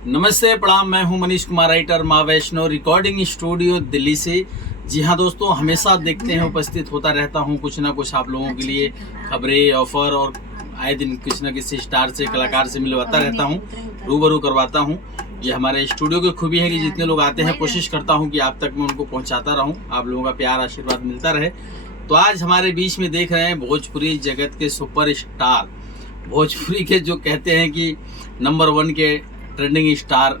नमस्ते प्रणाम, मैं हूं मनीष कुमार, राइटर, माँ वैष्णो रिकॉर्डिंग स्टूडियो दिल्ली से। जी हाँ दोस्तों, हमेशा देखते हैं उपस्थित होता रहता हूं कुछ ना कुछ आप लोगों के लिए खबरें, ऑफर और आए दिन किसी न किसी स्टार से, कलाकार से मिलवाता रहता हूं, रूबरू करवाता हूं। ये हमारे स्टूडियो की खूबी है कि जितने लोग आते हैं कोशिश करता हूं कि आप तक मैं उनको पहुंचाता रहूं, आप लोगों का प्यार आशीर्वाद मिलता रहे। तो आज हमारे बीच में देख रहे हैं भोजपुरी जगत के सुपर स्टार, भोजपुरी के जो कहते हैं कि नंबर 1 के ट्रेंडिंग स्टार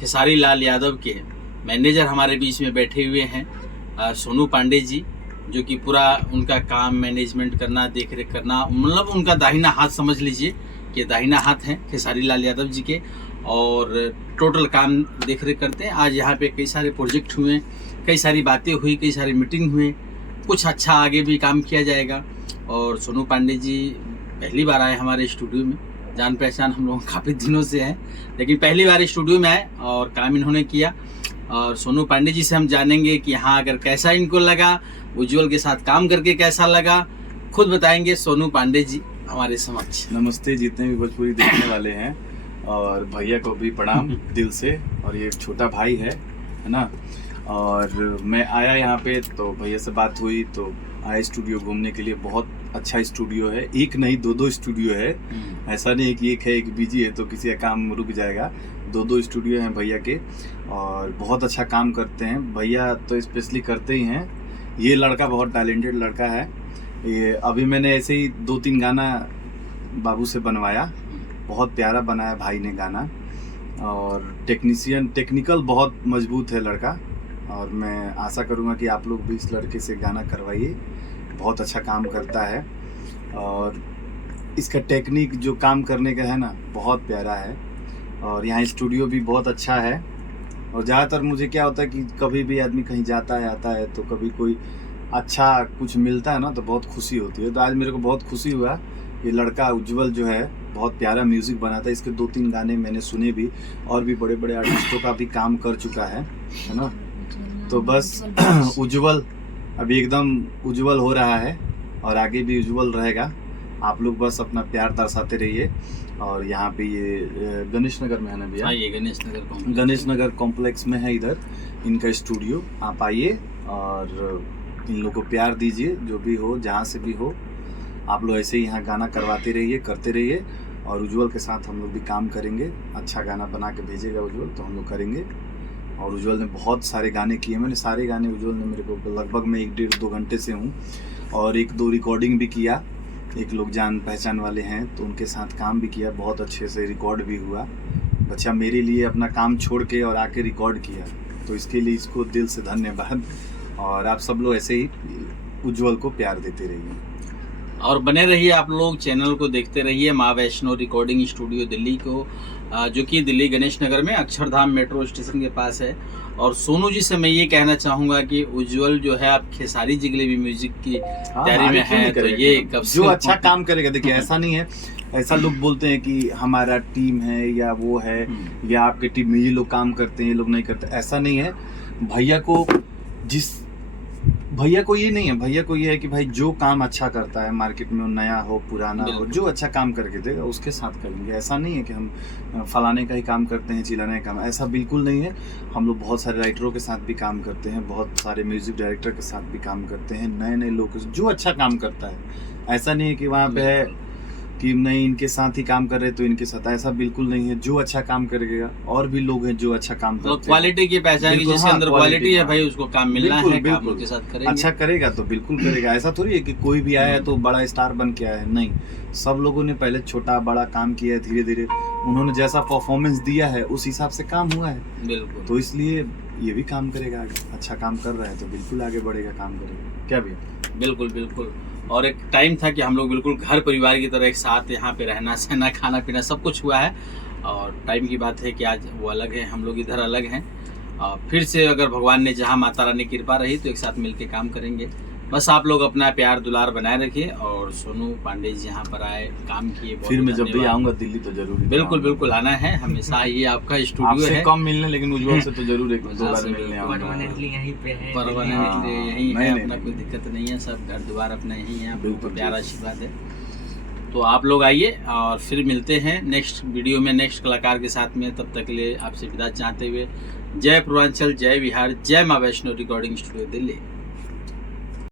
खेसारी लाल यादव के मैनेजर हमारे बीच में बैठे हुए हैं सोनू पांडे जी, जो कि पूरा उनका काम मैनेजमेंट करना, देख रेख करना, मतलब उनका दाहिना हाथ समझ लीजिए कि दाहिना हाथ है खेसारी लाल यादव जी के, और टोटल काम देख रेख करते हैं। आज यहाँ पे कई सारे प्रोजेक्ट हुए, कई सारी बातें हुई, कई सारी मीटिंग हुए, कुछ अच्छा आगे भी काम किया जाएगा। और सोनू पांडे जी पहली बार आए हमारे स्टूडियो में, जान पहचान हम लोग काफ़ी दिनों से हैं, लेकिन पहली बार स्टूडियो में आए और काम इन्होंने किया। और सोनू पांडे जी से हम जानेंगे कि हाँ, अगर कैसा इनको लगा, उज्जवल के साथ काम करके कैसा लगा, खुद बताएंगे सोनू पांडे जी हमारे समक्ष। नमस्ते जितने भी भोजपुरी देखने वाले हैं, और भैया को भी प्रणाम दिल से। और ये छोटा भाई है ना। और मैं आया यहाँ पे तो भैया से बात हुई तो आया स्टूडियो घूमने के लिए। बहुत अच्छा स्टूडियो है, एक नहीं दो स्टूडियो है। ऐसा नहीं है कि एक है, एक बिजी है तो किसी का काम रुक जाएगा। दो स्टूडियो हैं भैया के, और बहुत अच्छा काम करते हैं भैया, तो स्पेशली करते ही हैं। ये लड़का बहुत टैलेंटेड लड़का है। ये अभी मैंने ऐसे ही 2-3 गाना बाबू से बनवाया, बहुत प्यारा बनाया भाई ने गाना। और टेक्निकल बहुत मजबूत है लड़का, और मैं आशा करूँगा कि आप लोग भी इस लड़के से गाना करवाइए। बहुत अच्छा काम करता है, और इसका टेक्निक जो काम करने का है ना, बहुत प्यारा है। और यहाँ स्टूडियो भी बहुत अच्छा है। और ज़्यादातर मुझे क्या होता है कि कभी भी आदमी कहीं जाता है आता है तो कभी कोई अच्छा कुछ मिलता है ना, तो बहुत खुशी होती है। तो आज मेरे को बहुत खुशी हुआ। ये लड़का उज्जवल जो है बहुत प्यारा म्यूज़िक बनाता है। इसके 2-3 गाने मैंने सुने भी, और भी बड़े बड़े आर्टिस्टों का भी काम कर चुका है ना। तो बस उज्जवल अभी एकदम उज्जवल हो रहा है, और आगे भी उज्जवल रहेगा। आप लोग बस अपना प्यार दर्शाते रहिए। और यहाँ पे ये गणेश नगर में है ना भैया? ये गणेश नगर कॉम्प्लेक्स में है इधर इनका स्टूडियो। आप आइए और इन लोगों को प्यार दीजिए, जो भी हो, जहाँ से भी हो। आप लोग ऐसे ही यहाँ गाना करवाते रहिए, करते रहिए। और उज्जवल के साथ हम लोग भी काम करेंगे। अच्छा गाना बना के भेजेगा उज्जवल तो हम लोग करेंगे। और उज्जवल ने बहुत सारे गाने किए, मैंने सारे गाने उज्जवल ने मेरे को लगभग मैं 1-1.5-2 घंटे से हूँ। और 1-2 रिकॉर्डिंग भी किया, एक लोग जान पहचान वाले हैं तो उनके साथ काम भी किया, बहुत अच्छे से रिकॉर्ड भी हुआ। बच्चा मेरे लिए अपना काम छोड़ के और आके रिकॉर्ड किया, तो इसके लिए इसको दिल से धन्यवाद। और आप सब लोग ऐसे ही उज्जवल को प्यार देते रहिए और बने रहिए। आप लोग चैनल को देखते रहिए, माँ वैष्णो रिकॉर्डिंग स्टूडियो दिल्ली को, जो कि दिल्ली गणेश नगर में अक्षरधाम मेट्रो स्टेशन के पास है। और सोनू जी से मैं ये कहना चाहूँगा कि उज्जवल जो है, आप खेसारी जी के लिए भी म्यूजिक की तैयारी में है, तो ये कब जो अच्छा काम करेगा। देखिए ऐसा नहीं है, ऐसा लोग बोलते हैं कि हमारा टीम है या वो है, या आपके टीम में ये लोग काम करते हैं, ये लोग नहीं करते। ऐसा नहीं है। भैया को ये नहीं है, भैया को ये है कि भाई जो काम अच्छा करता है मार्केट में, नया हो पुराना हो, जो अच्छा काम करके देगा उसके साथ करेंगे। ऐसा नहीं है कि हम फलाने का ही काम करते हैं, चिल्लाने का काम, ऐसा बिल्कुल नहीं है। हम लोग बहुत सारे राइटरों के साथ भी काम करते हैं, बहुत सारे म्यूजिक डायरेक्टर के साथ भी काम करते हैं, नए लोग जो अच्छा काम करता है। ऐसा नहीं है कि वहाँ पे है कि नहीं इनके साथ ही काम कर रहे तो इनके साथ, ऐसा बिल्कुल नहीं है। जो अच्छा काम करेगा, और भी लोग हैं जो अच्छा काम करते हैं। क्वालिटी की पहचान, जिसके अंदर क्वालिटी है भाई, उसको काम मिलना है, काम उनके साथ करेंगे। अच्छा करेगा तो बिल्कुल करेगा। ऐसा थोड़ी है कि कोई भी आया तो बड़ा स्टार बन के आया है, नहीं। सब लोगों ने पहले छोटा बड़ा काम किया है, धीरे धीरे उन्होंने जैसा परफॉर्मेंस दिया है उस हिसाब से काम हुआ है। बिल्कुल। तो इसलिए ये भी काम करेगा आगे, अच्छा काम कर रहा है तो बिल्कुल आगे बढ़ेगा, काम करेगा। क्या भैया? बिल्कुल बिल्कुल। और एक टाइम था कि हम लोग बिल्कुल घर परिवार की तरह एक साथ यहाँ पे रहना सहना, खाना पीना सब कुछ हुआ है। और टाइम की बात है कि आज वो अलग है, हम लोग इधर अलग हैं। फिर से अगर भगवान ने, जहाँ माता रानी की कृपा रही, तो एक साथ मिलके काम करेंगे। बस आप लोग अपना प्यार दुलार बनाए रखिए। और सोनू पांडे जी यहाँ पर आए, काम किए। फिर मैं जब भी आऊँगा दिल्ली तो जरूर, बिल्कुल बिल्कुल आना है हमेशा। ये आपका स्टूडियो है, कम मिलने, लेकिन उज्जवल से तो जरूर 1-2 बार मिलने आऊँगा। परमानेंटली यहीं है, अपना कोई दिक्कत नहीं है, सब घर द्वार अपना यहीं है। आप लोगों को प्यार आशीर्वाद है। तो आप लोग आइए और फिर मिलते हैं नेक्स्ट वीडियो में नेक्स्ट कलाकार के साथ में। तब तक के लिए आपसे विदा चाहते हुए जय पूर्वांचल, जय बिहार, जय माँ वैष्णो रिकॉर्डिंग स्टूडियो दिल्ली।